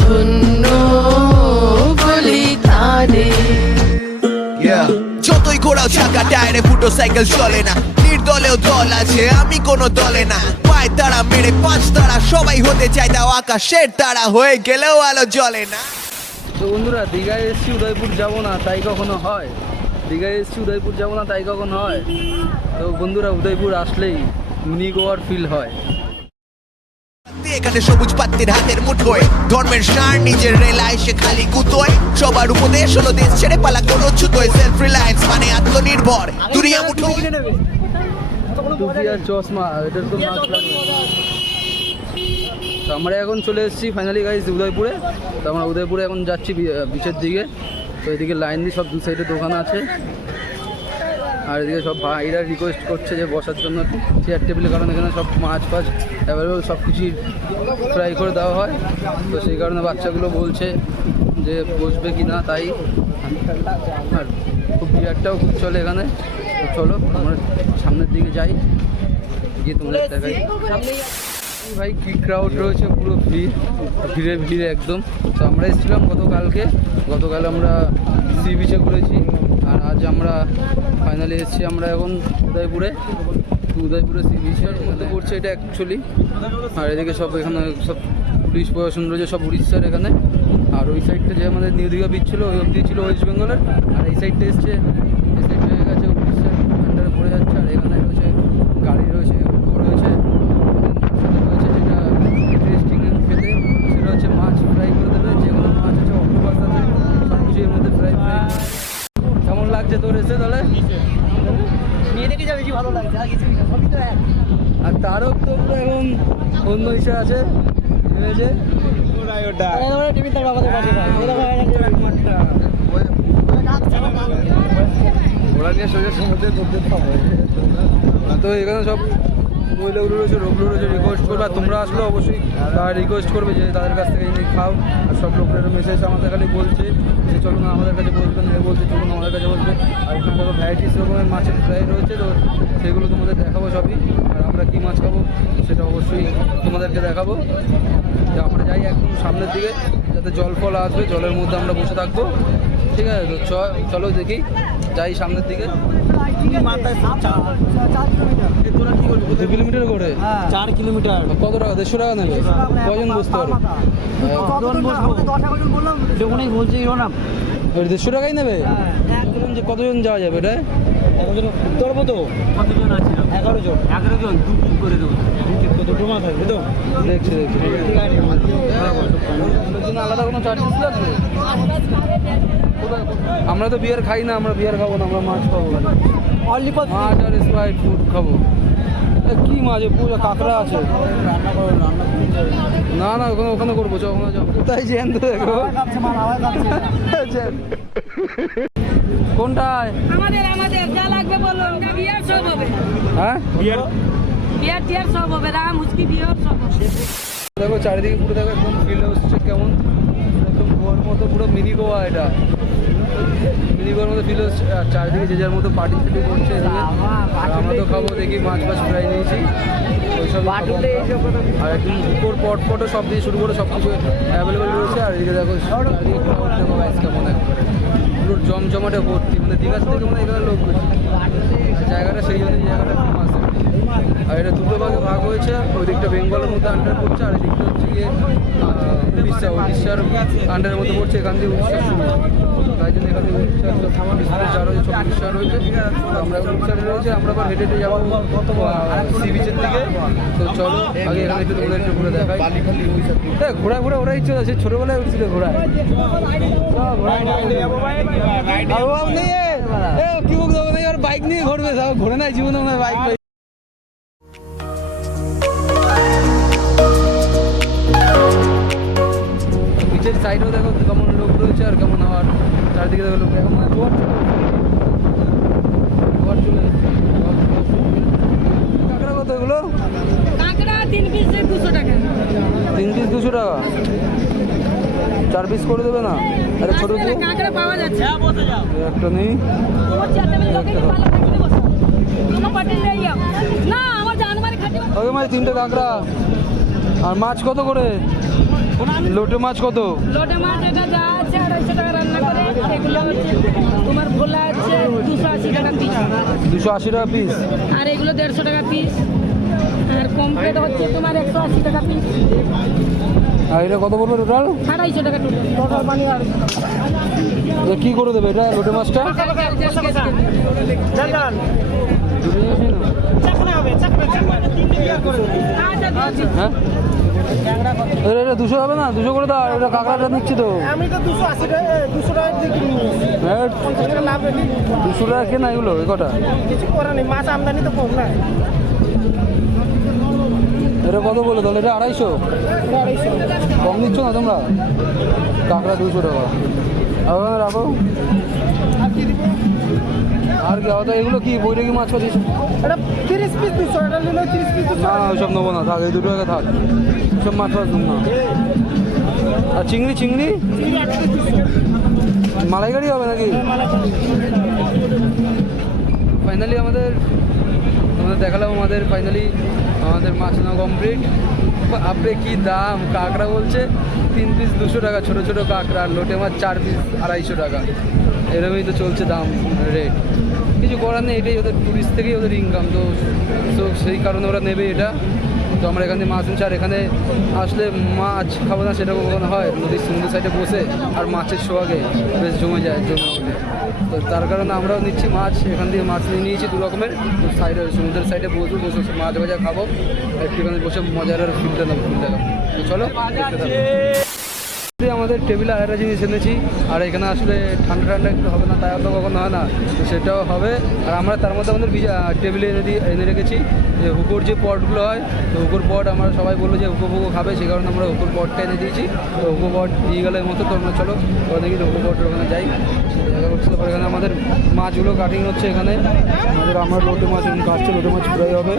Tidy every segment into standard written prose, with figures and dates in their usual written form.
ধন্য বলি তারে। যতই ঘোরাও চাকা টায়ারে ফুটো সাইকেল চলে না, নির্দলেও দল আছে আমি কোনো দলে না। পায় তারা মেরে পাঁচ তারা সবাই হতে চায় তাও আকাশের তারা হয়ে গেলেও আলো জ্বলে না। তো বন্ধুরা, দীঘায় এসছি উদয়পুর যাবো না তাই কখনো হয়? দীঘায় এসছি উদয়পুর যাবো না তাই কখনো হয়? তো বন্ধুরা, উদয়পুর আসলেই মিনি গোয়ার ফিল হয়। এখানে সবুজ পাত্রের হাতের মুঠোয় ধর্মের সার নিজের রেলায় সে খালি কুতোয়। সবার উপদেশ হলো দেশ ছেড়ে পালা কোনো ছুতোয়। সেলফ রিলায়েন্স মানে আত্মনির্ভর দুনিয়া মুঠোয়। টুপি আর চশমা, এটার তো মাস্ক লাগবে। তো আমরা এখন চলে এসেছি ফাইনালি গাইস উদয়পুরে। তো আমরা উদয়পুরে এখন যাচ্ছি বিচের দিকে। তো এদিকে লাইন দিয়ে সব দু সাইডে দোকান আছে, আর এদিকে সব ভাইরা রিকোয়েস্ট করছে যে বসার জন্য চেয়ার টেবিলের, কারণ এখানে সব মাছ ফাছ অ্যাভেলেবল সব কিছুই ফ্রাই করে দেওয়া হয়। তো সেই কারণে বাচ্চাগুলো বলছে যে বসবে কি না, তাই। আর খুব বিয়ারটাও খুব চলে এখানে। তো চলো আমরা সামনের দিকে যাই, গিয়ে তোমাদের দেখাই। ভাই কি ক্রাউড রয়েছে, পুরো ভিড়ে ভিড়ে একদম। তো আমরা এসেছিলাম গতকাল আমরা সি বিচে ঘুরেছি, আর আজ আমরা ফাইনালি এসেছি আমরা এখন উদয়পুরে সি বিচের মধ্যে পড়ছে এটা অ্যাকচুয়ালি। আর এদিকে সব এখানে সব পুলিশ প্রশাসন রয়েছে, সব উড়িষ্যার এখানে। আর ওই সাইডটা যে আমাদের নিউ দীঘা বিচ ছিল ওই অবধি ছিল ওয়েস্ট বেঙ্গলের, আর এই সাইডটা এসছে, এই সাইড হয়ে গেছে উড়িষ্যার আন্ডারে পড়ে যাচ্ছে। আর এখানে রয়েছে গাড়ি রয়েছে, রয়েছে যেটা ইন্টারেস্টিং খেতে, সেটা হচ্ছে মাছ ফ্রাই করে দেবে। যে কোনো মাছ আছে, অক্টোপাস আছে, সব কিছু এর মধ্যে ফ্রাই। কেমন লাগছে তোর এসে তাহলে? নিয়ে দেখে যা বেশি ভালো লাগছে, আর কিছুই না, সবই তো এক। আর তারও তো পুরো এখন অন্য ইসে আছে, যে টিভি তার বাবাদের পাশে পায় ওরা নিয়ে সোজা সমুদ্রে করতে পারবো। তো এখানে সব মহিলাগুলো রয়েছে, লোকগুলো রয়েছে, রিকোয়েস্ট করবে। আর তোমরা আসলে অবশ্যই তারা রিকোয়েস্ট করবে যে তাদের কাছ থেকে এনে খাও। আর সব লোকের মেসেজ আমাদের খালি বলছে যে চলুন আমাদের কাছে বসবে, না বলছে চলুন আমাদের কাছে বসবে। আর এখানে ধরো ভ্যারাইটিস রকমের মাছের ফ্রাই রয়েছে, তো সেগুলো তোমাদের দেখাবো সবই। আর আমরা কী মাছ খাবো সেটা অবশ্যই তোমাদেরকে দেখাবো। তো আমরা যাই একদম সামনের দিকে, যাতে জল ফল আসবে, জলের মধ্যে আমরা বসে থাকবো। ঠিক আছে, তো চলো দেখি যাই সামনের দিকে। তোরা কি করবি? 2 কিলোমিটার করে 4 কিলোমিটার। কত টাকা? 150 টাকা নেবে? কজন বসতে পারবে? যখনই বলছি না 150 টাকাই নেবে? যে কতজন যাওয়া যাবে এটা? তোর মতো কতজন আছে? 11 জন। 11 জন 2 টিপ করে দেবো। দুটো মাছ থাকবে তো? দেখছি আলাদা কোনো চার্জেস লাগবে? আমরা তো বিয়ার খাই না, আমরা বিয়ার খাবো না, আমরা মাছ খাবো। মাছ আর স্প্রাইট ফুড খাবো। কি মাছ? পুরো কাঁকড়া আছে। না না, ওখানে করবো, ওখানে যাবো। কোথায় জ্যান্ত দেখো? কোনটায়? আমাদের যা লাগবে বলুন, বিয়ার সব হবে। হ্যাঁ, বিয়ার টিয়ার সব হবে, রাম হুচকি বিয়ার সব হবে। দেখো চারিদিকে পুরো, দেখো একদম ফিল্ড হচ্ছে কেমন, একদম গোয়ার মতো, পুরো মিনি গোয়া। এটা মিনি গোয়ার মতো ফিল হচ্ছে। আর চারিদিকে যে যার মতো পার্টি ফিটি করছে এদিকে। আর আমরা তো খাবো, দেখি মাছ ফাছ ফ্রাই নিয়েছি ওইসব। আর একদম উপর পটও সব দিয়ে শুরু করে সব কিছু অ্যাভেলেবেল রয়েছে। আর এদিকে দেখো চারিদিকে crowd দেখো গাইস কেমন, পুরো জমজমাটে ভর্তি। মানে দীঘা থেকে মানে এখানে লোক বেশি জায়গাটা, সেই জন্য জায়গাটা ফেমাস। আর এটা দুটো ভাগে ভাগ হয়েছে, ওই দিকটা বেঙ্গলের মধ্যে আন্ডার পড়ছে, আর এদিকটা হচ্ছে গিয়ে উড়িষ্যার আন্ডারের মধ্যে পড়ছে। এখান থেকে উড়িষ্যা শুরু, তাই জন্য এখানে উড়িষ্যার যা রয়েছে সব উড়িষ্যা রয়েছে। আমরা এখন উড়িষ্যাতে রয়েছে, আমরা আবার হেঁটে হেঁটে যাবো সি বিচের দিকে। তো চলো আগে এখানে একটু তোমাদের একটু ঘুরে দেখাই। ঘোরা ওরাই চলে আছে, ছোটোবেলায় উঠছিল ঘোড়ায়। কি বলতে হবে, এবার বাইক নিয়ে ঘুরবে, ঘোরে নাই জীবনে বাইক। বিচের সাইডেও দেখো কেমন লোক রয়েছে, আর কেমন হওয়ার চারদিকে দেখো লোক। এখন মানে জোয়ার চলে এসছে। কাঁকড়া কত এগুলো? কাঁকড়া 3 পিস 200 টাকা। 3 পিস 200 টাকা? 4 পিস করে দেবে না? আরে ছোটো দিয়ে কাঁকড়া পাওয়া যাচ্ছে। একটা নেই, তোমার চেয়ারটা লোকে কি ভালো লাগছে বসো। আমার পার্টি লই যাও না, আমার জানমারি খাটি। ওই মাছ 3টে কাঁকড়া। আর মাছ কত করে? লোটে মাছ কত? লোটে মাছ এটা যা আছে 250 টাকা রান্না করে, এগুলো হচ্ছে তোমার ভোলা আছে 280 টাকা পিস, 280 টাকা পিস। আর এগুলো 150 টাকা পিস, আর কমপ্লিট হচ্ছে তোমার 180 টাকা পিস, আর এটা কত পড়বে টোটাল? 250 টাকা টোটাল মানে। আর কি করে দেবে এটা লোটে মাছটা? হ্যাঁ এটা 200 হবে না? 200 করে দাও। এটা কাঁকড়াটা নিচ্ছি তো আমি তো 280 টাকা 200 টাকা দিয়ে কিনি। হ্যাঁ 50 টাকা লাভ রেখে 200 টাকা কেনা এগুলো এই কটা? কিছু করার নেই, মাছ আমদানি তো কম না। এটা কত বলে তাহলে? এটা 250? কম দিচ্ছ না তোমরা? কাঁকড়া 200 টাকা। আর রাখো। আর কি আলাদা? এগুলো কি বৈরাগী মাছ পাচ্ছিস? এটা 30 পিস 200 টাকা নিলে 30 পিস না না ওইসব নেবো না, থাক এই 2 টাকা থাক, সব মাছ পাচ্ছ না। আর চিংড়ি চিংড়ি মালাইকারি হবে নাকি? ফাইনালি আমাদের দেখালাম ফাইনালি আমাদের মাছ নেওয়া কমপ্লিট। আপনি কি দাম! কাঁকড়া বলছে 3 পিস 200 টাকা, ছোটো ছোটো কাঁকড়া। লোটে মাছ 4 পিস 250 টাকা। এরকমই তো চলছে দাম রেট। কিছু করার নেই, এটাই ওদের টুরিস্ট থেকেই ওদের ইনকাম, তো সেই কারণে ওরা নেবে এটা। তো আমরা এখানে মাছ নিচ্ছি, আর এখানে আসলে মাছ খাবো না সেটা কখনো হয়? নদীর সমুদ্র সাইডে বসে আর মাছের সোয়াগে বেশ জমে যায়, জমে ওঠে। তো তার কারণে আমরাও নিচ্ছি মাছ, এখান থেকে মাছ নিয়ে নিয়েছি 2 রকমের। সাইডে সমুদ্রের সাইডে বসে মাছ ভাজা খাবো, একটুখানি বসে মজার আর ফিল্ডটা নেবো, ফিল্ডটা। তো চলো দেখতে থাকো। আমাদের টেবিলে আরেকটা জিনিস এনেছি, আর এখানে আসলে ঠান্ডা একটু হবে না, তাই তো কখনো হয় না, তো সেটাও হবে। আর আমরা তার মধ্যে আমাদের টেবিলে এনে রেখেছি যে হুকোর যে পটগুলো হয়, তো হুকোর পট আমরা সবাই বললো যে হুকো খাবে, সেই কারণে আমরা হুকোর পটটা এনে দিয়েছি। তো হুকো পট দিয়ে গেলে মতো তো আমরা চলো দেখি হুকো পটের ওখানে যাই। দেখা করছি, তারপর এখানে আমাদের মাছগুলো কাটিং হচ্ছে। এখানে আমার লোটে মাছ কাটছে, লোটে মাছ ফ্রাই হবে।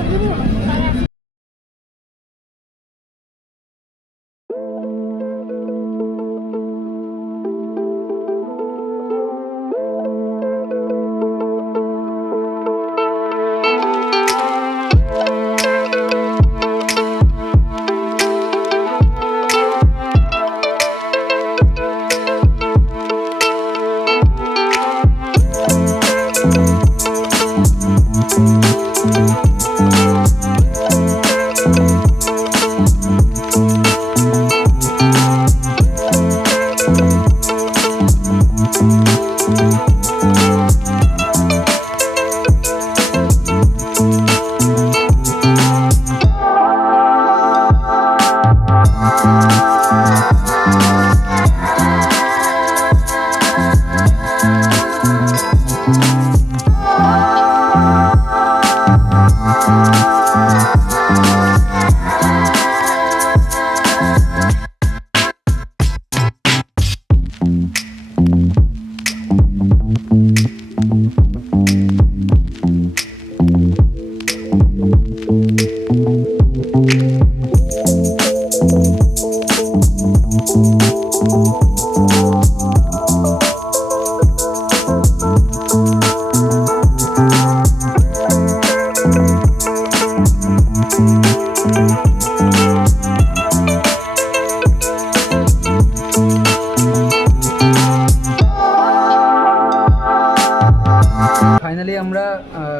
ফাইনালি আমরা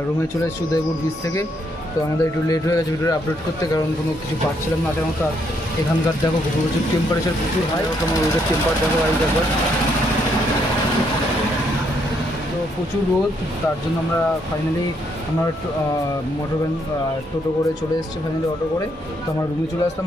রুমে চলে এসেছি উদয়পুর বিচ থেকে। তো আমাদের একটু লেট হয়ে গেছে ভিডিওটা আপলোড করতে, কারণ কোনো কিছু পাচ্ছিলাম না আগের মতো। আর এখানকার দেখো প্রচুর টেম্পারেচার প্রচুর হাই, তোমার ওদের টেম্পারেচার দেখো একবার, তো প্রচুর রোদ। তার জন্য আমরা ফাইনালি আমার মোটর ভ্যান টোটো করে চলে এসেছি, ফাইনালি অটো করে। তো আমার রুমে চলে আসলাম।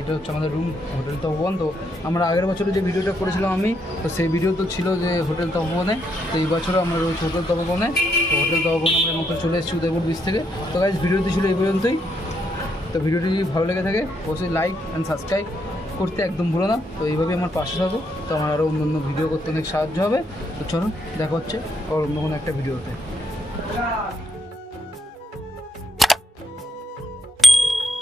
এটা হচ্ছে আমাদের রুম, হোটেল তপবন। তো আমরা আগের বছরে যে ভিডিওটা করেছিলাম আমি, তো সেই ভিডিও তো ছিল যে হোটেল তপবনে। তো এই বছরও আমরা রয়েছি হোটেল তপবনে। তো হোটেল তপবনে আমরা মতো চলে এসেছি উদয়পুর বিচ থেকে। তো গাইজ ভিডিওটি ছিল এই পর্যন্তই। তো ভিডিওটি যদি ভালো লেগে থাকে অবশ্যই লাইক অ্যান্ড সাবস্ক্রাইব করতে একদম ভুলো না। তো এইভাবেই আমার পাশে থাকো, তো আমার আরও অন্য ভিডিও করতে অনেক সাহায্য হবে। তো চলো দেখা হচ্ছে অন্য কোনো একটা ভিডিওতে।